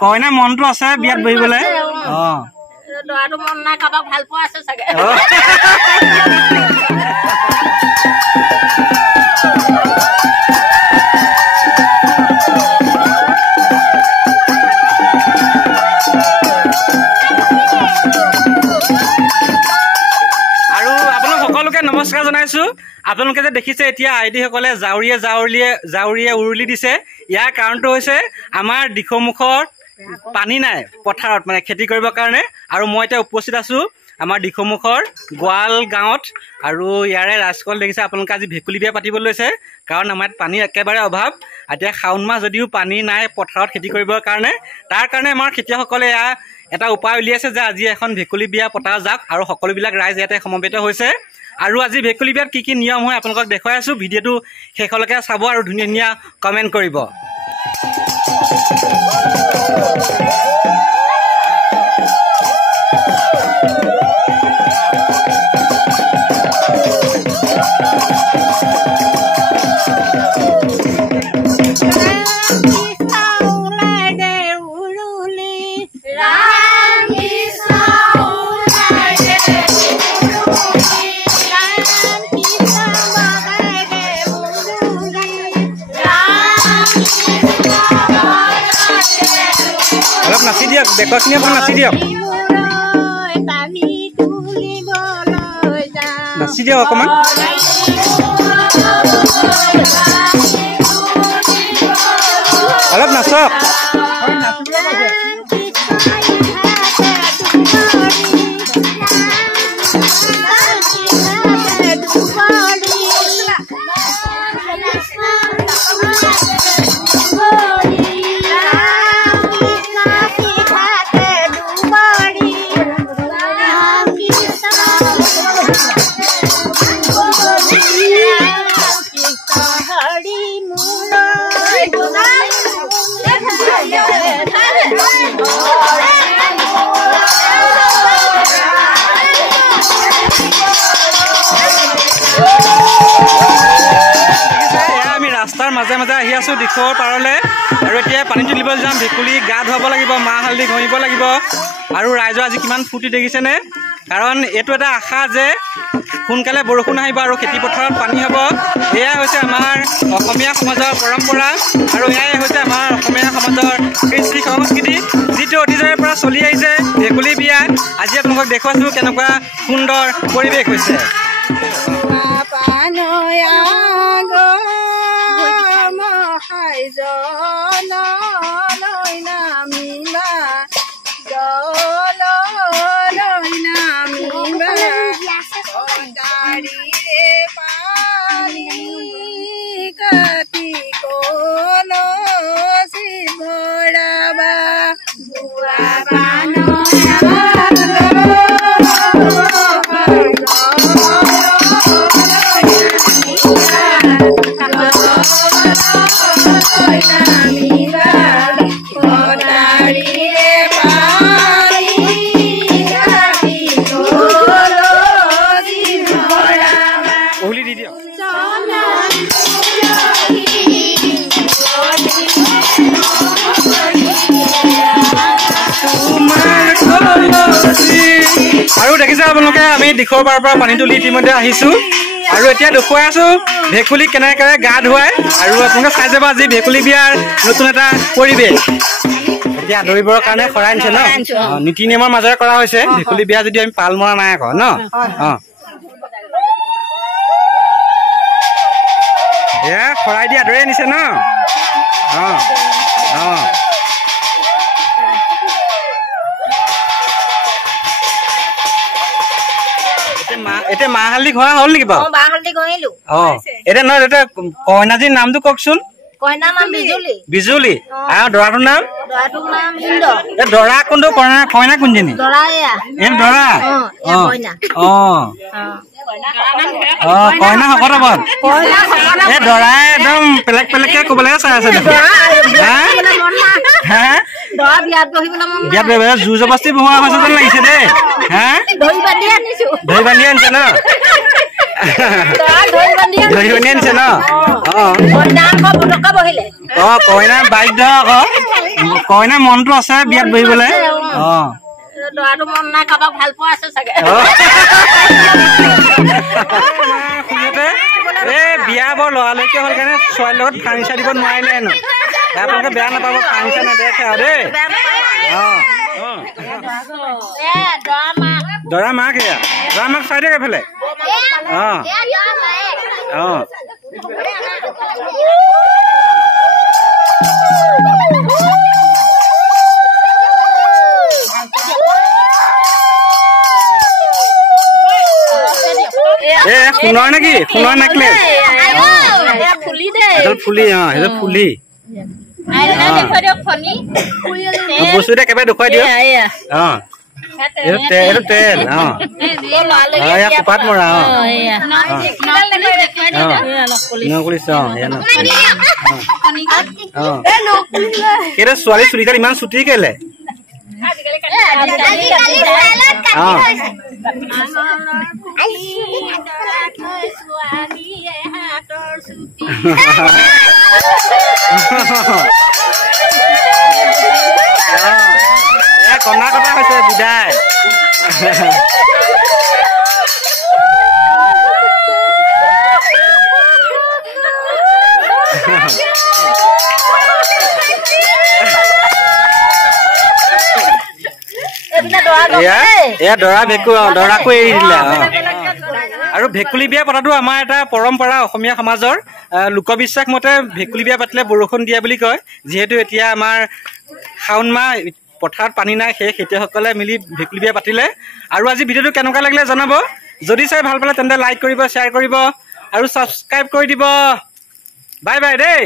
কইনা মনটো আছে বিয়াত বহিবলে দৰাটো মন নাই কাবাক ভাল পোৱা আছে চাগে নমস্কাৰ জনাইছো আপোনালোকে যে দেখিছে এতিয়া আইডি সকলে জাউৰীয়ে উৰুলি দিছে ইয়াৰ কাৰণটো হৈছে আমাৰ দিখৌমুখৰ পানী নাই পথাৰত মানে খেতি কৰিবৰ কাৰণে আৰু মই এতিয়া উপস্থিত আছো আমাৰ দিখৌমুখৰ গোৱাল গাঁৱত আৰু ইয়াৰে ৰাজকল দেখিছে আপোনালোকে আজি ভেকুলী বিয়া পাতিব লৈছে কাৰণ আমাৰ পানীৰ একেবাৰে অভাৱ এতিয়া শাওণ মাহ যদিও পানী নাই পথাৰত খেতি কৰিবৰ কাৰণে তাৰ কাৰণে আমাৰ খেতিয়কসকলে এটা উপায় উলিয়াইছে যে আজি এখন ভেকুলী বিয়া পতা যাওক আৰু সকলোবিলাক ৰাইজ ইয়াতে সমবেত হৈছে আৰু আজি ভেকুলী বিয়াত কি নিয়ম হয় আপোনালোকক দেখুৱাই আছো ভিডিঅ'টো শেষলৈকে চাব আৰু ধুনীয়া ধুনীয়া কমেণ্ট কৰিব নাচি দিয়ক বেকখিনি অকণ নাচি দিয়ক নাচি দিয়ক অকণমান অলপ নাচক ৰাস্তাৰ মাজে মাজে আহি আছো দিখৌৰ পাৰলৈ আৰু এতিয়া পানী তুলিব যাম ভেকুলী গা ধুৱাব লাগিব মাহ হালধি ঘঁহিব লাগিব আৰু ৰাইজৰ আজি কিমান ফূৰ্তি দেখিছেনে কাৰণ এইটো এটা আশা যে সোনকালে বৰষুণ আহিব আৰু খেতি পথাৰত পানী হ'ব এয়াই হৈছে আমাৰ অসমীয়া সমাজৰ পৰম্পৰা আৰু এয়াই হৈছে আমাৰ অসমীয়া সমাজৰ কৃষ্টি সংস্কৃতি যিটো অতীজৰে পৰা চলি আহিছে ভেকুলী বিয়া আজি আপোনালোকক দেখুৱাইছো কেনেকুৱা সুন্দৰ পৰিৱেশ হৈছে আৰু দেখিছে আপোনালোকে আমি দিখৌৰ পাৰৰ পৰা পানী তুলি ইতিমধ্যে আহিছো আৰু এতিয়া দেখুৱাই আছো ভেকুলীক কেনেকৈ গা ধুৱাই আৰু আপোনালোকে চাই যাব আজি ভেকুলী বিয়াৰ নতুন এটা পৰিৱেশ এতিয়া আদৰিবৰ কাৰণে শৰাই আনিছে ন নীতি নিয়মৰ মাজেৰে কৰা হৈছে ভেকুলী বিয়া যদি আমি পাল মৰা নাই আকৌ ন এয়া শৰাই দি আদৰি আনিছে ন এতিয়া মাহ হালধি ঘঁহা হ'ল নেকি বাৰু মাহ হালধি ঘঁহিলো এতিয়া নহয় এতিয়া কইনাজীৰ নামটো কওকচোন কইনাৰ নাম বিজুলী বিজুলী আৰু দৰাটোৰ নাম ইন্দ্ৰ দৰা কোনটো কইনা কোনজনী দৰা দৰা কইনা শকতৱত এই দৰাই একদম বেলেগ বেলেগকে ক'বলৈহে চাই আছে বিয়াত জোৰ জবস্তি বহোৱা হৈছে যেন লাগিছে দেই ধৰি বান্ধি আনিছে ন ধৰি বনি আনিছে ন কইনা বাধ্য আকৌ কইনা মনটো আছে বিয়াত বহিবলৈ দৰাটো মন নাই কাৰোবাক ভাল পোৱা আছে চাগে এই বিয়া বৰ লৰালৰিকে হ'ল কাৰণে ছোৱালীৰ লগত ফাৰ্নিচাৰ দিব নোৱাৰিলে হেনো আপোনালোকে বেয়া নাপাব ফাৰ্নিচাৰ নেদেখে আৰু দেই দৰা মাক এয়া দৰা মাক চাই দিয়ক এফালে সোণৰ নেকি সোণৰ নেকলেছ ফুলি সেইটো ফুলি বস্তু একেবাৰে দেখুৱাই দিয়ক এইটো তেল কোপাত মৰা ছোৱালী চুলিকাল ইমান চুটি কেলে কণা কথা হৈছে বিদায় দৰা দৰাকো এৰি দিলা আৰু ভেকুলী বিয়া পতাটো আমাৰ এটা পৰম্পৰা অসমীয়া সমাজৰ লোকবিশ্বাস মতে ভেকুলী বিয়া পাতিলে বৰষুণ দিয়া বুলি কয় যিহেতু এতিয়া আমাৰ শাওণ মাহ পথাৰত পানী নাই সেই খেতিয়কসকলে মিলি ভেকুলী বিয়া পাতিলে আৰু আজি ভিডিঅ'টো কেনেকুৱা লাগিলে জনাব যদি চাই ভাল পালে তেন্তে লাইক কৰিব শ্বেয়াৰ কৰিব আৰু ছাবস্ক্ৰাইব কৰি দিব বাই বাই দেই